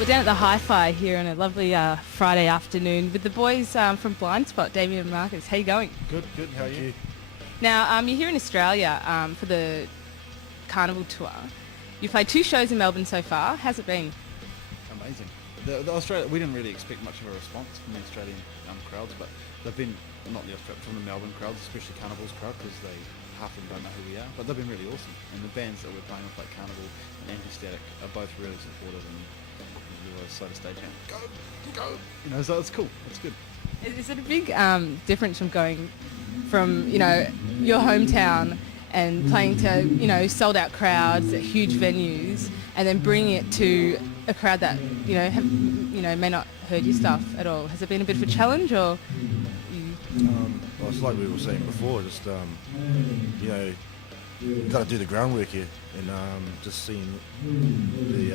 We're down at the Hi-Fi here on a lovely Friday afternoon with the boys from Blindspott, Damian and Marcus. How you going? Good. How are you? Now, you're here in Australia for the Karnivool tour. You've played 2 shows in Melbourne so far. How's it been? Amazing. The Australia, we didn't really expect much of a response from the Australian crowds, but they've been, not the Australian, from the Melbourne crowds, especially Karnivool's crowd, because half of them don't know who we are, but they've been really awesome. And the bands that we're playing with, like Karnivool and Antistatic, are both really supportive, and we always say to stage hand, go! You know, so it's cool. It's good. Is it a big difference from going from, your hometown and playing to, sold out crowds at huge venues, and then bringing it to a crowd that, may not heard your stuff at all? Has it been a bit of a challenge, or? Well, it's like we were saying before, just, you've got to do the groundwork here, and just seeing the,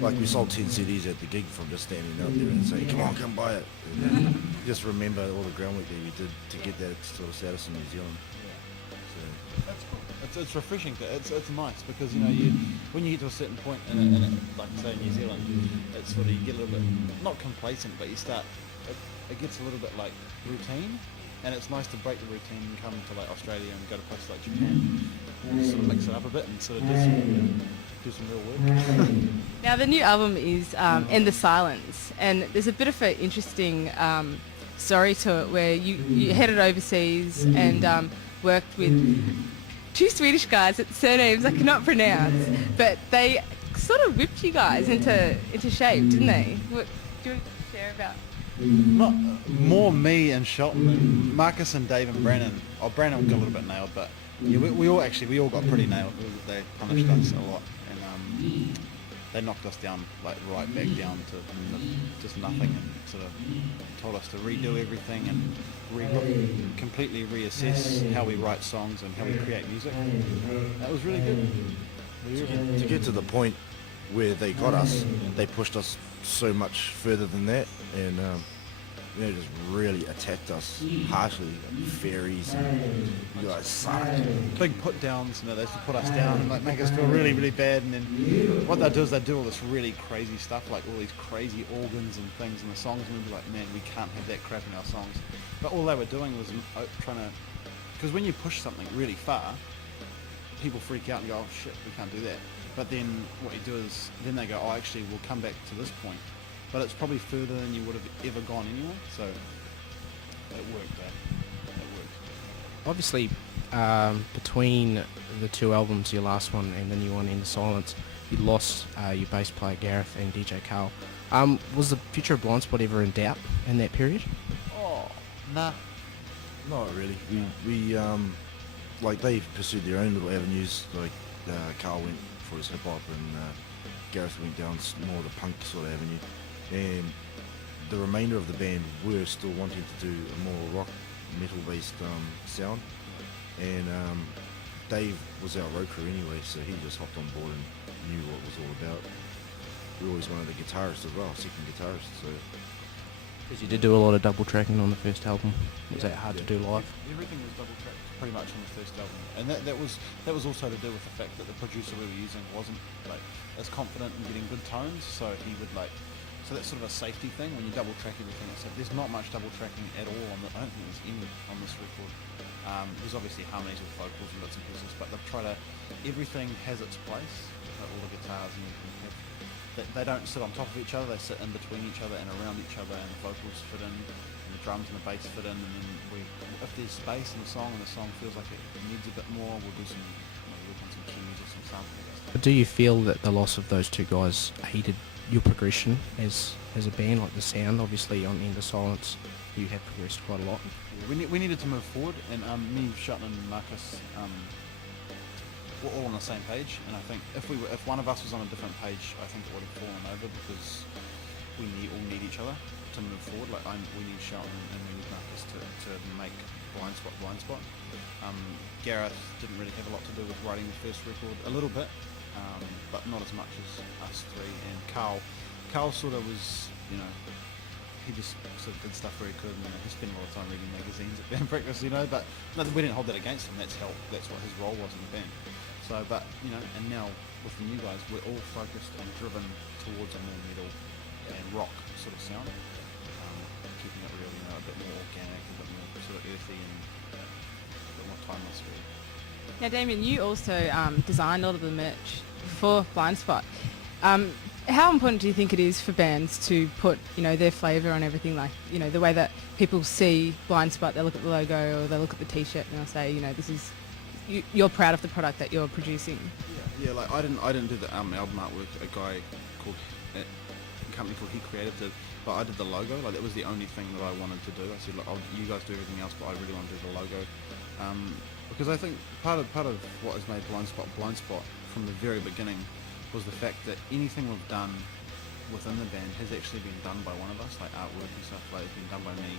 like we sold 10 CDs at the gig from just standing out there and saying, come buy it. And just remember all the groundwork that we did to get that sort of status in New Zealand. That's cool. It's refreshing. It's nice because when you get to a certain point in it, like say in New Zealand, it's sort of you get a little bit not complacent, but you start. It gets a little bit like routine, and it's nice to break the routine and come to like Australia and go to places like Japan, and sort of mix it up a bit and sort of do some real work. Now the new album is In the Silence, and there's a bit of an interesting story to it where you headed overseas and worked with 2 Swedish guys that surnames I cannot pronounce, but they sort of whipped you guys into shape, didn't they? What do you want to share about? Not more me and Shelton, Marcus and Dave and Brandon. Oh, Brandon got a little bit nailed, but yeah, we all got pretty nailed. They punished us a lot, and they knocked us down, like right back down to just nothing, and sort of told us to redo everything and completely reassess how we write songs and how we create music. That was really good. To get to the point where they got us, they pushed us so much further than that, and just really attacked us harshly, like fairies, and you guys suck. Big put downs, they used to put us down and like make us feel really, really bad, and then what they do is they do all this really crazy stuff, like all these crazy organs and things in the songs, and we'd be like, man, we can't have that crap in our songs. But all they were doing was trying to, because when you push something really far, people freak out and go, oh shit, we can't do that. But then what you do is, then they go, oh actually we'll come back to this point. But it's probably further than you would have ever gone anyway, so it worked, It worked. Obviously, between the 2 albums, your last one and the new one, In the Silence, you lost your bass player Gareth and DJ Carl. Was the future of Blindspott ever in doubt in that period? Oh, nah. Not really. We like they pursued their own little avenues. Like Carl went for his hip hop, and Gareth went down more the punk sort of avenue. And the remainder of the band were still wanting to do a more rock metal based sound, and Dave was our roker anyway, so he just hopped on board and knew what it was all about. We always wanted a guitarist as well, second guitarist, so Because you did do a lot of double tracking on the first album. Was that hard to do live? Everything was double tracked pretty much on the first album, and that was also to do with the fact that the producer we were using wasn't like as confident in getting good tones, so he would like. So that's sort of a safety thing when you double track everything. So there's not much double tracking at all I don't think there's any on this record. There's obviously harmonies with vocals and bits and pieces, but they've tried to. Everything has its place. Like all the guitars and everything. They don't sit on top of each other. They sit in between each other and around each other, and the vocals fit in, and the drums and the bass fit in. And then if there's space in the song and the song feels like it needs a bit more, we'll do some. Work on some keys or some sampling. But do you feel that the loss of those 2 guys aided your progression as a band, like the sound? Obviously on In the Silence you have progressed quite a lot. Yeah, we needed to move forward, and me, Shelton and Marcus were all on the same page, and I think if one of us was on a different page, I think it would have fallen over, because we all need each other to move forward. Like we need Shelton and we need Marcus to make Blindspott. Gareth didn't really have a lot to do with writing the first record, a little bit, but not as much as us 3. And Carl sort of was, he just sort of did stuff very good, and he spent a lot of time reading magazines at band practice, but we didn't hold that against him. That's what his role was in the band. So, but you know, and now with the new guys, we're all focused and driven towards a more metal and rock sort of sound, keeping it real, you know, a bit more organic, a bit more sort of earthy, and a bit more timeless. Really. Now, Damian, you also designed a lot of the merch for Blindspott. How important do you think it is for bands to put, you know, their flavour on everything? Like, you know, the way that people see Blindspott, they look at the logo or they look at the T-shirt and they'll say, you know, this is you're proud of the product that you're producing. Yeah. Like I didn't do the album artwork. A guy called a company called He Creative did, but I did the logo. Like that was the only thing that I wanted to do. I said, look, you guys do everything else, but I really want to do the logo. Because I think part of what has made Blindspott from the very beginning was the fact that anything we've done within the band has actually been done by one of us, like artwork and stuff, like it's been done by me.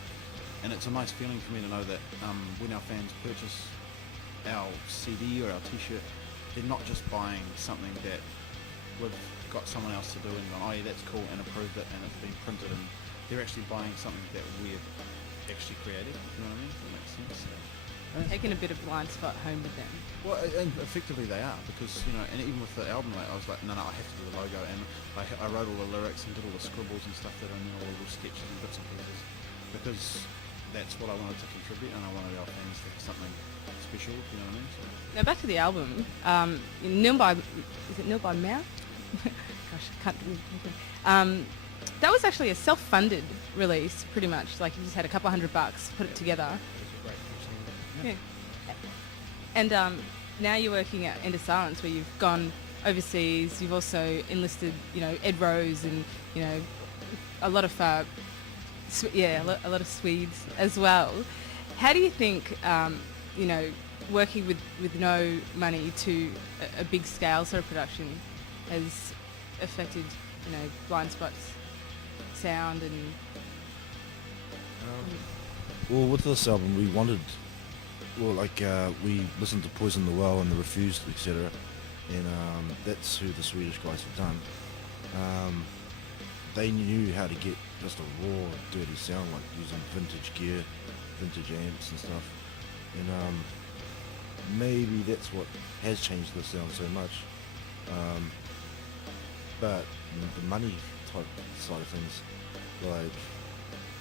And it's a nice feeling for me to know that when our fans purchase our CD or our T-shirt, they're not just buying something that we've got someone else to do and gone, oh yeah, that's cool, and approved it, and it's been printed, and they're actually buying something that we've actually created. You know what I mean? If that makes sense. Taking a bit of Blindspott home with them. Well, and effectively they are, because, you know, and even with the album, like, I was like, no, I have to do the logo, and I wrote all the lyrics and did all the scribbles and stuff that are in all the little sketches and bits and pieces, because that's what I wanted to contribute, and I wanted our fans to have something special, you know what I mean? So. Now back to the album. Is it Nil by Mouth? Gosh, I can't do it. That was actually a self-funded release, pretty much. Like you just had a couple $100, put it together. Yeah. And now you're working at End of Silence, where you've gone overseas. You've also enlisted, you know, Ed Rose and, you know, a lot of a lot of Swedes as well. How do you think, you know, working with no money to a big scale sort of production has affected, you know, Blindspot's sound and? Well, with this album, we wanted. Well, like we listened to Poison the Well and The Refused, etc. And that's who the Swedish guys have done. They knew how to get just a raw, dirty sound, like using vintage gear, vintage amps and stuff. And maybe that's what has changed the sound so much. But the money type side of things, like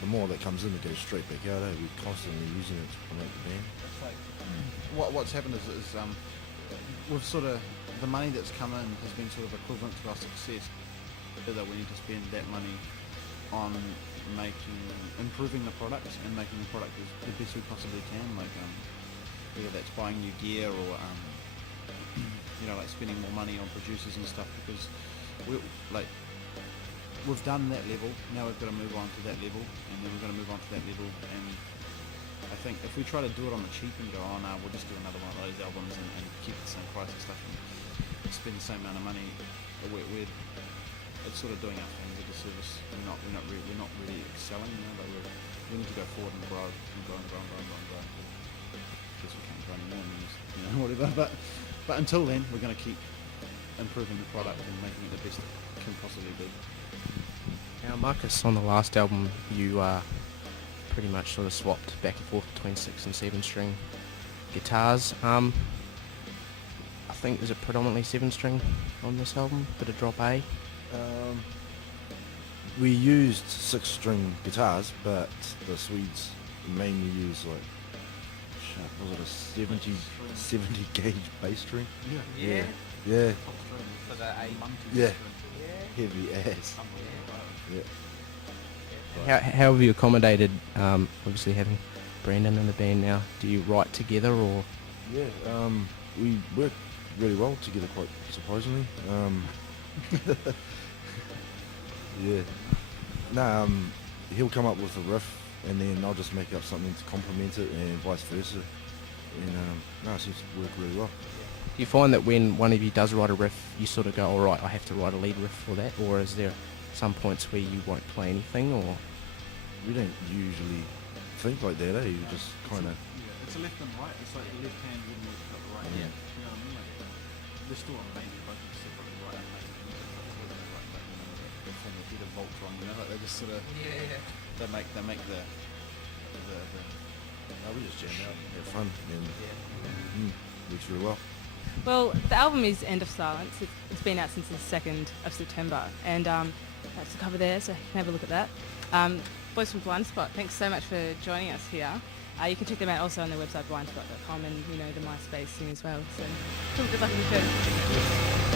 the more that comes in, it goes straight back out. We're constantly using it to promote the band. What's happened is we've sort of, the money that's come in has been sort of equivalent to our success, that we need to spend that money on improving the product and making the product the best we possibly can, like whether that's buying new gear or you know, like spending more money on producers and stuff, because we've done that level, now we've got to move on to that level, and then we've got to move on to that level. And I think if we try to do it on the cheap and go, oh no, we'll just do another one of those albums and keep the same price and stuff and spend the same amount of money, it's sort of doing our fans a disservice. We're not really excelling, you know, but we need to go forward and grow and grow and grow and grow and grow and grow. I guess we can't grow anymore, and you know, whatever. But until then, we're going to keep improving the product and making it the best it can possibly be. Now, Marcus, on the last album, you pretty much sort of swapped back and forth between 6 and 7 string guitars. I think, is it predominantly 7 string on this album? Bit of drop A? We used 6 string guitars, but the Swedes mainly used like, was it a 70 gauge bass string? Yeah. For the A monkey. Yeah. Heavy ass. Yeah. How have you accommodated, obviously having Brandon in the band now? Do you write together or? Yeah, we work really well together, quite surprisingly. Yeah. No, he'll come up with a riff and then I'll just make up something to complement it and vice versa. And no, it seems to work really well. Do you find that when one of you does write a riff, you sort of go, all right, I have to write a lead riff for that? Or is there some points where you won't play anything? Or we don't usually think like that, eh? You just kind of... Yeah, it's a left and right. It's like the left hand wouldn't work without the right hand. You know what I mean? Like, they're still on the main, both of them separately right and left. But you know, they form a bit of Voltron, you know? Like they just sort of... Yeah. They make the No, we just jam out and have fun. And works really well. Well, the album is End of Silence. It's been out since the 2nd of September, and that's the cover there, so you can have a look at that. Boys from Blindspott, thanks so much for joining us here. You can check them out also on their website, blindspott.com, and the MySpace thing as well. So, good luck with the show.